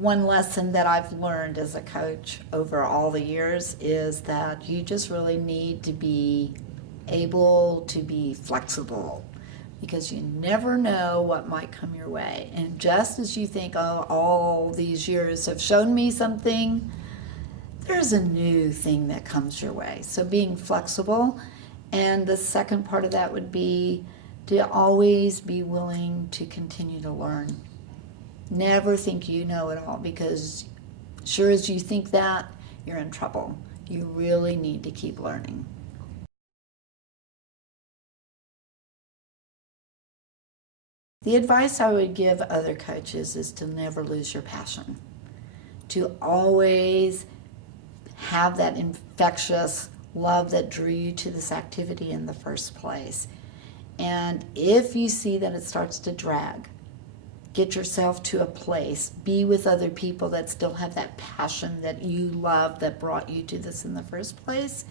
one lesson that I've learned as a coach over all the years is that you just really need to be able to be flexible, because you never know what might come your way. And just as you think, oh, all these years have shown me something, there's a new thing that comes your way. So being flexible. And the second part of that would be to always be willing to continue to learn. Never think you know it all, because sure as you think that, you're in trouble. You really need to keep learning. The advice I would give other coaches is to never lose your passion, to always have that infectious love that drew you to this activity in the first place. And if you see that it starts to drag, get yourself to a place, be with other people that still have that passion that you love that brought you to this in the first place.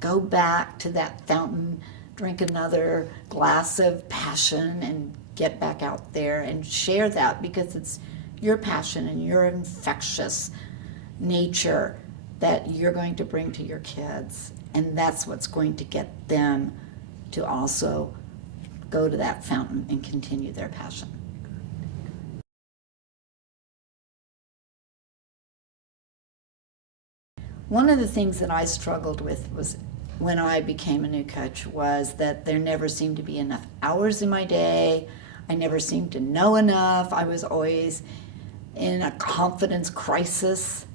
Go back to that fountain, drink another glass of passion, and get back out there and share that, because it's your passion and your infectious nature that you're going to bring to your kids. And that's what's going to get them to also go to that fountain and continue their passion. One of the things that I struggled with was when I became a new coach was that there never seemed to be enough hours in my day. I never seemed to know enough. I was always in a confidence crisis.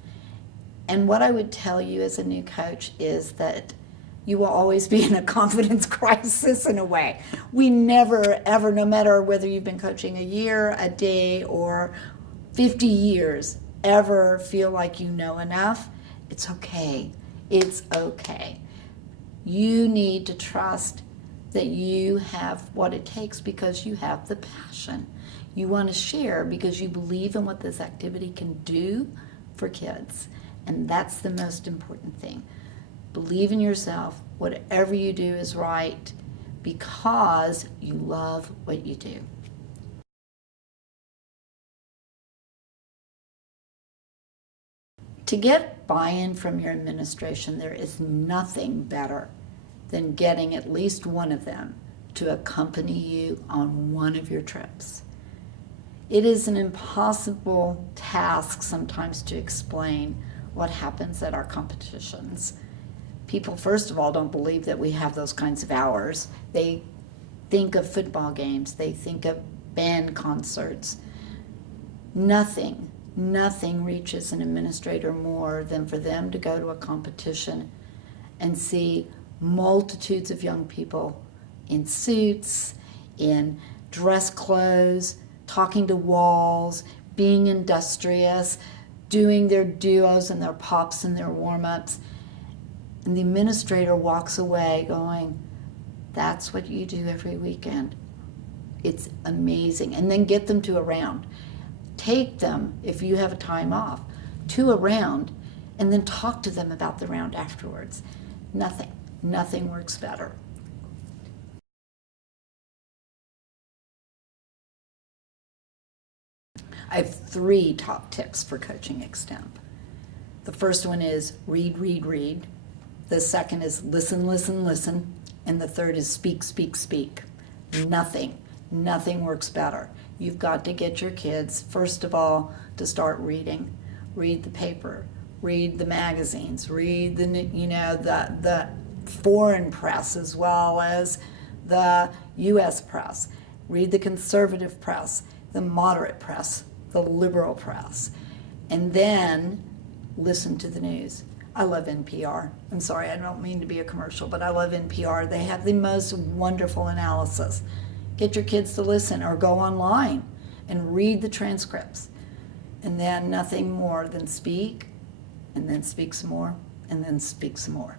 And what I would tell you as a new coach is that you will always be in a confidence crisis in a way. We never, ever, no matter whether you've been coaching a year, a day, or 50 years, ever feel like you know enough. It's okay. It's okay. You need to trust that you have what it takes, because you have the passion. You want to share because you believe in what this activity can do for kids. And that's the most important thing. Believe in yourself. Whatever you do is right, because you love what you do. To get buy-in from your administration, there is nothing better than getting at least one of them to accompany you on one of your trips. It is an impossible task sometimes to explain what happens at our competitions. People, first of all, don't believe that we have those kinds of hours. They think of football games, they think of band concerts. Nothing reaches an administrator more than for them to go to a competition and see multitudes of young people in suits, in dress clothes, talking to walls, being industrious, doing their duos and their pops and their warm-ups. And the administrator walks away going, that's what you do every weekend. It's amazing. And then get them to a round. Take them, if you have a time off, to a round, and then talk to them about the round afterwards. Nothing works better. I have 3 top tips for coaching extemp. The first one is read, read, read. The second is listen, listen, listen. And the third is speak, speak, speak. Nothing works better. You've got to get your kids, first of all, to start reading. Read the paper, read the magazines, read the foreign press as well as the U.S. press. Read the conservative press, the moderate press, the liberal press, and then listen to the news. I love NPR. I'm sorry, I don't mean to be a commercial, but I love NPR. They have the most wonderful analysis. Get your kids to listen, or go online and read the transcripts. And then nothing more than speak, and then speak some more, and then speak some more.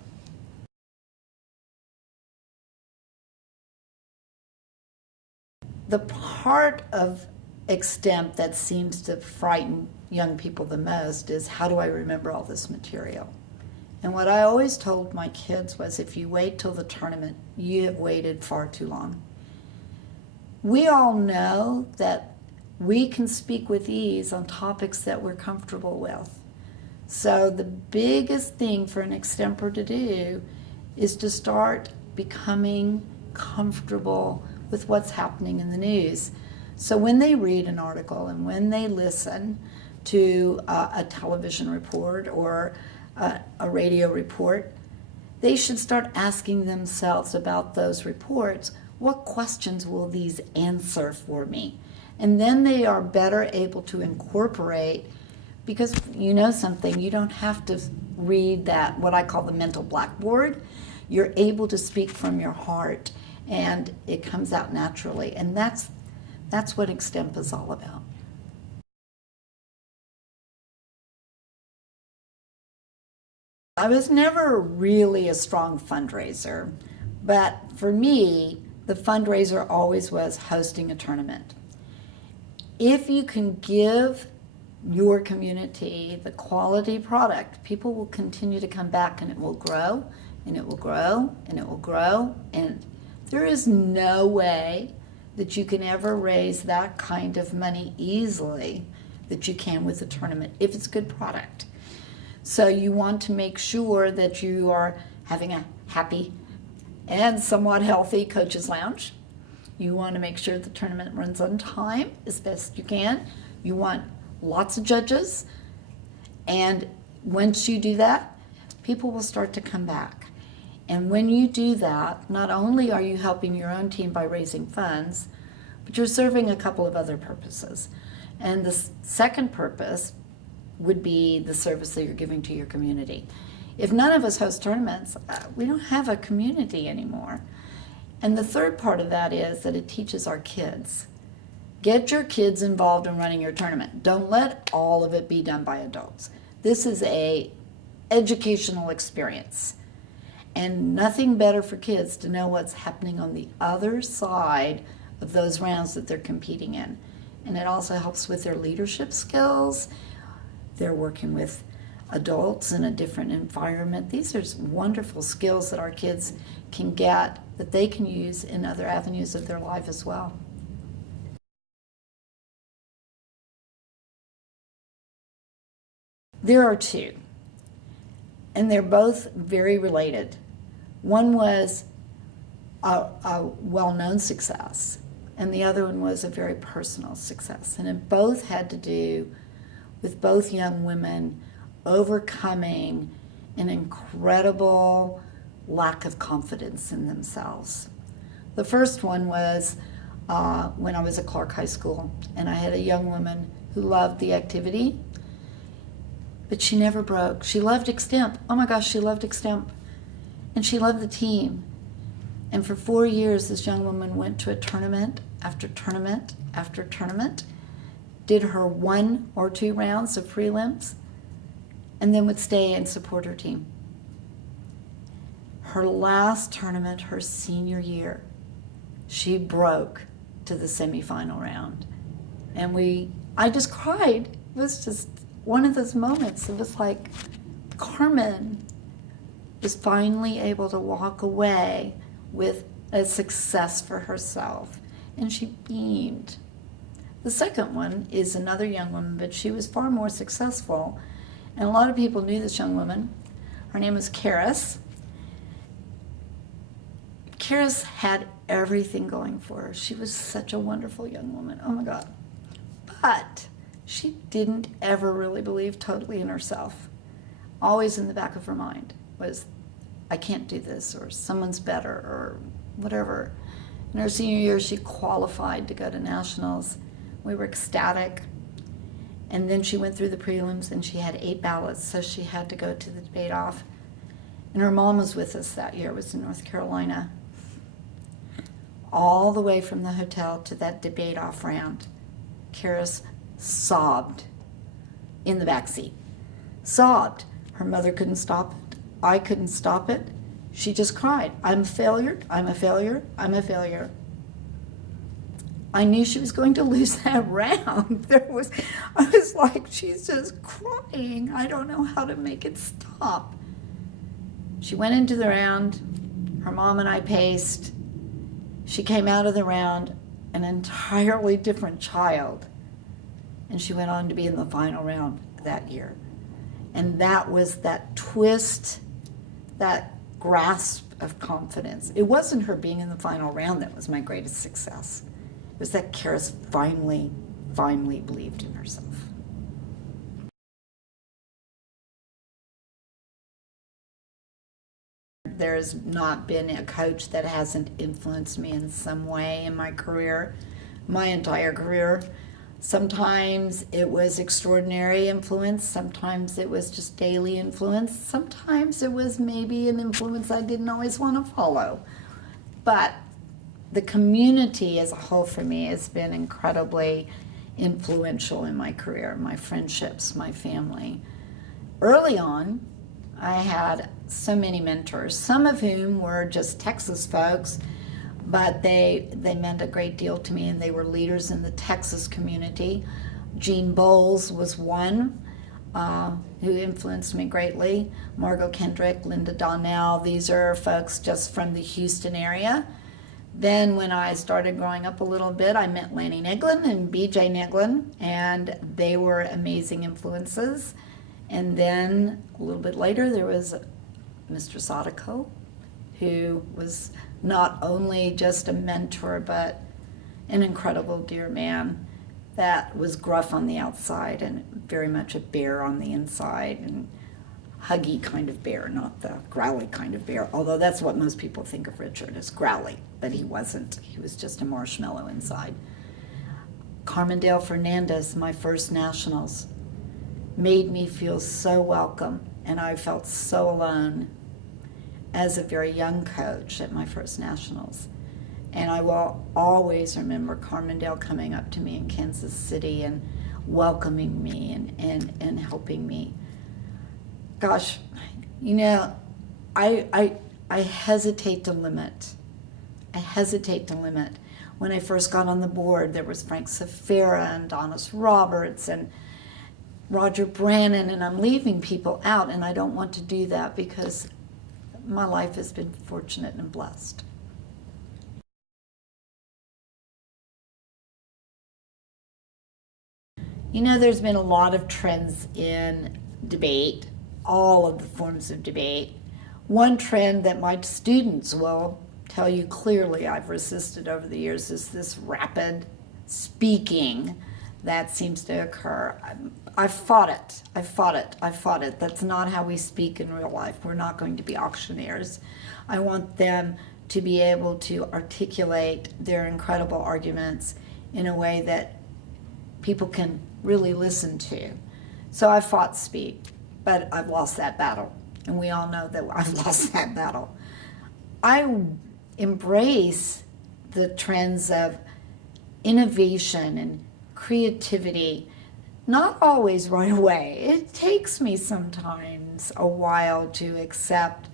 The part of extemp that seems to frighten young people the most is, how do I remember all this material? And what I always told my kids was, if you wait till the tournament, you have waited far too long. We all know that we can speak with ease on topics that we're comfortable with. So the biggest thing for an extemper to do is to start becoming comfortable with what's happening in the news. So when they read an article and when they listen to a television report or a radio report, they should start asking themselves about those reports, what questions will these answer for me? And then they are better able to incorporate, because you know something, you don't have to read that, what I call the mental blackboard. You're able to speak from your heart, and it comes out naturally. And that's what extemp is all about. I was never really a strong fundraiser, but for me, the fundraiser always was hosting a tournament. If you can give your community the quality product, people will continue to come back, and it will grow, and it will grow, and it will grow, and there is no way that you can ever raise that kind of money easily that you can with a tournament if it's good product. So you want to make sure that you are having a happy and somewhat healthy coach's lounge. You want to make sure the tournament runs on time as best you can. You want lots of judges, and once you do that, people will start to come back. And when you do that, not only are you helping your own team by raising funds, but you're serving a couple of other purposes. And the second purpose would be the service that you're giving to your community. If none of us host tournaments, we don't have a community anymore. And the third part of that is that it teaches our kids. Get your kids involved in running your tournament. Don't let all of it be done by adults. This is an educational experience. And nothing better for kids to know what's happening on the other side of those rounds that they're competing in. And it also helps with their leadership skills. They're working with adults in a different environment. These are wonderful skills that our kids can get that they can use in other avenues of their life as well. There are two, and they're both very related. One was a well-known success, and the other one was a very personal success. And it both had to do with both young women overcoming an incredible lack of confidence in themselves. The first one was when I was at Clark High School, and I had a young woman who loved the activity, but she never broke. She loved extemp. Oh my gosh, she loved extemp. And she loved the team. And for 4 years, this young woman went to a tournament after tournament after tournament, did her 1 or 2 rounds of prelims, and then would stay and support her team. Her last tournament, her senior year, she broke to the semifinal round. And I just cried. It was just one of those moments. It was like Carmen was finally able to walk away with a success for herself, and she beamed. The second one is another young woman, but she was far more successful, and a lot of people knew this young woman. Her name was Karis. Karis had everything going for her. She was such a wonderful young woman. Oh my God. But she didn't ever really believe totally in herself. Always in the back of her mind was, I can't do this, or someone's better, or whatever. In her senior year, she qualified to go to nationals. We were ecstatic. And then she went through the prelims, and she had 8 ballots, so she had to go to the debate-off. And her mom was with us that year. It was in North Carolina. All the way from the hotel to that debate-off round, Karis sobbed in the back seat. Sobbed. Her mother couldn't stop it. I couldn't stop it. She just cried. I'm a failure. I'm a failure. I'm a failure. I knew she was going to lose that round. I was like, she's just crying. I don't know how to make it stop. She went into the round. Her mom and I paced. She came out of the round an entirely different child and she went on to be in the final round that year. And that was that twist, that grasp of confidence. It wasn't her being in the final round that was my greatest success. It was that Karis finally believed in herself. There's not been a coach that hasn't influenced me in some way in my career, my entire career. Sometimes it was extraordinary influence, sometimes it was just daily influence, sometimes it was maybe an influence I didn't always want to follow. But the community as a whole for me has been incredibly influential in my career, my friendships, my family. Early on, I had so many mentors, some of whom were just Texas folks, but they meant a great deal to me, and they were leaders in the Texas community. Jean Bowles was one who influenced me greatly. Margot Kendrick, Linda Donnell, these are folks just from the Houston area. Then when I started growing up a little bit, I met Lanny Neglin and BJ Neglin, and they were amazing influences. And then a little bit later, there was Mr. Sadako, who was not only just a mentor, but an incredible dear man that was gruff on the outside and very much a bear on the inside, and huggy kind of bear, not the growly kind of bear, although that's what most people think of Richard, as growly, but he wasn't. He was just a marshmallow inside. Carmondale Fernandez, my first nationals, made me feel so welcome, and I felt so alone as a very young coach at my first nationals. And I will always remember Carmondale coming up to me in Kansas City and welcoming me and helping me. Gosh, you know, I hesitate to limit. I hesitate to limit. When I first got on the board, there was Frank Safira and Donis Roberts and Roger Brannon, and I'm leaving people out, and I don't want to do that because my life has been fortunate and blessed. You know, there's been a lot of trends in debate, all of the forms of debate. One trend that my students will tell you clearly I've resisted over the years is this rapid speaking that seems to occur. I fought it. That's not how we speak in real life. We're not going to be auctioneers. I want them to be able to articulate their incredible arguments in a way that people can really listen to. So I fought speak, but I've lost that battle. And we all know that I've lost that battle. I embrace the trends of innovation and creativity, not always right away. It takes me sometimes a while to accept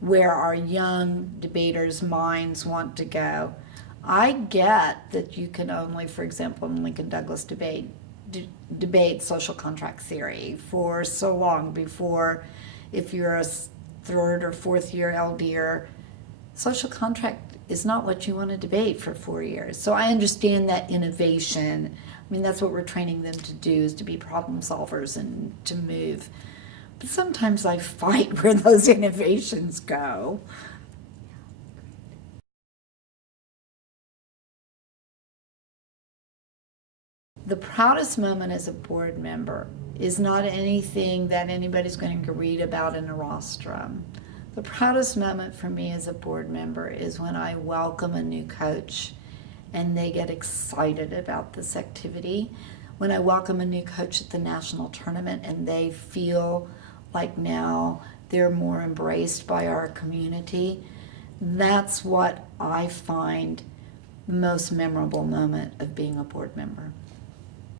where our young debaters' minds want to go. I get that you can only, for example, in Lincoln Douglas debate social contract theory for so long before, if you're a third or fourth year LDer, social contract is not what you want to debate for 4 years. So I understand that innovation. I mean, that's what we're training them to do, is to be problem solvers and to move. But sometimes I fight where those innovations go. The proudest moment as a board member is not anything that anybody's going to read about in a rostrum. The proudest moment for me as a board member is when I welcome a new coach and they get excited about this activity. When I welcome a new coach at the national tournament and they feel like now they're more embraced by our community, that's what I find the most memorable moment of being a board member.